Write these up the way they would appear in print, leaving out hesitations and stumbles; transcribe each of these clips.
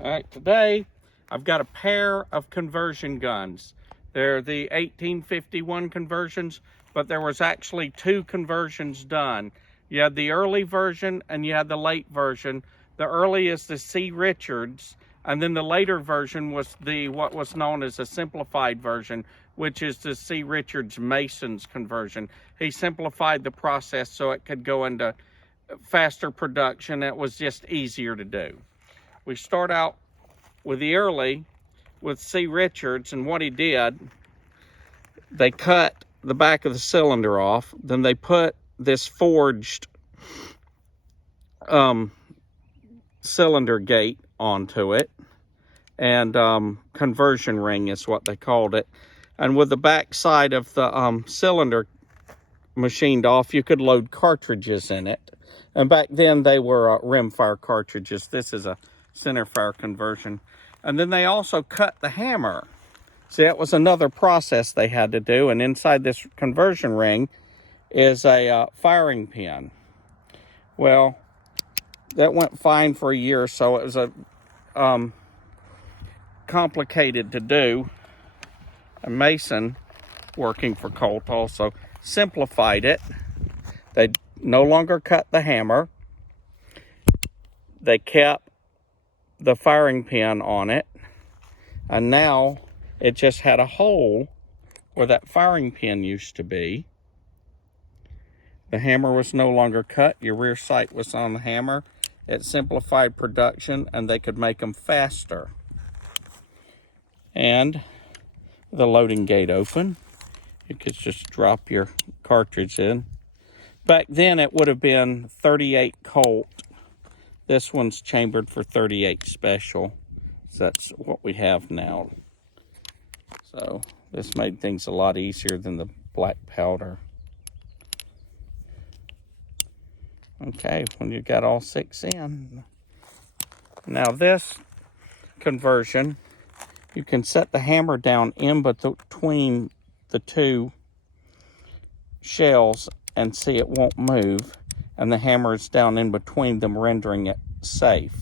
All right, today I've got a pair of conversion guns. They're the 1851 conversions, but there was actually two conversions done. You had the early version and you had the late version. The early is the C. Richards, and then the later version was what was known as a simplified version, which is the C. Richards Mason's conversion. He simplified the process so it could go into faster production. It was just easier to do. We start out with the early with C. Richards, and what he did, they cut the back of the cylinder off, then they put this forged cylinder gate onto it, and conversion ring is what they called it. And with the back side of the cylinder machined off, you could load cartridges in it. And back then they were rimfire cartridges. This is a centerfire conversion. And then they also cut the hammer. See, that was another process they had to do. And inside this conversion ring is a firing pin. Well, that went fine for a year or so. It was a complicated to do. A Mason, working for Colt, also simplified it. They no longer cut the hammer. They kept the firing pin on it, and now it just had a hole where that firing pin used to be. The hammer was no longer cut. Your rear sight was on the hammer. It simplified production, and they could make them faster. And the loading gate open, you could just drop your cartridge in. Back then it would have been 38 Colt. This one's chambered for 38 special. So that's what we have now. So this made things a lot easier than the black powder. Okay, when you got all six in. Now this conversion, you can set the hammer down in between the two shells and see it won't move, and the hammer is down in between them, rendering it safe.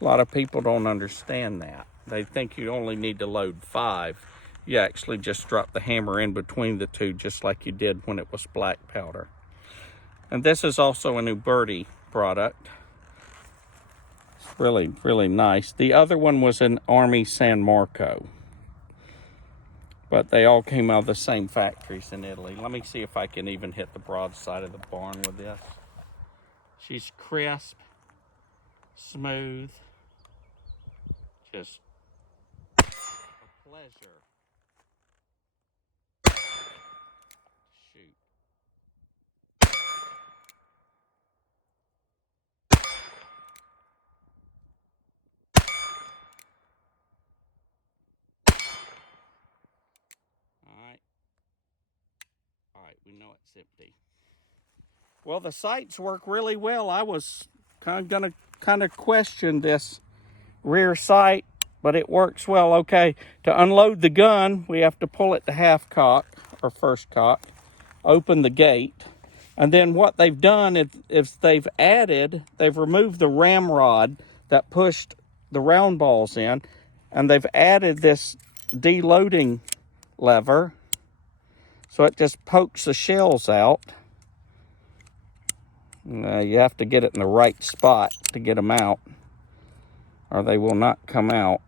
A lot of people don't understand that. They think you only need to load 5. You actually just drop the hammer in between the two, just like you did when it was black powder. And this is also a new Birdie product. It's really, really nice. The other one was an Army San Marco, but they all came out of the same factories in Italy. Let me see if I can even hit the broadside of the barn with this. She's crisp, smooth, just a pleasure. Shoot. All right, we know it's empty. Well, the sights work really well. I was gonna question this rear sight, but it works well. Okay, to unload the gun, we have to pull it to half cock, or first cock, open the gate, and then what they've done is they've removed the ramrod that pushed the round balls in, and they've added this deloading lever, so it just pokes the shells out. You have to get it in the right spot to get them out, or they will not come out.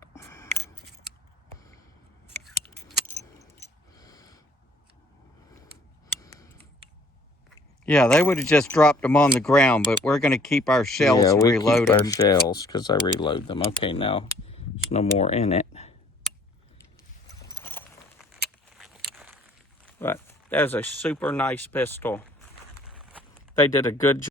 Yeah, they would have just dropped them on the ground, but we're going to keep our shells and reload them. Yeah, we keep our shells because I reload them. Okay, now there's no more in it. But that is a super nice pistol. They did a good job.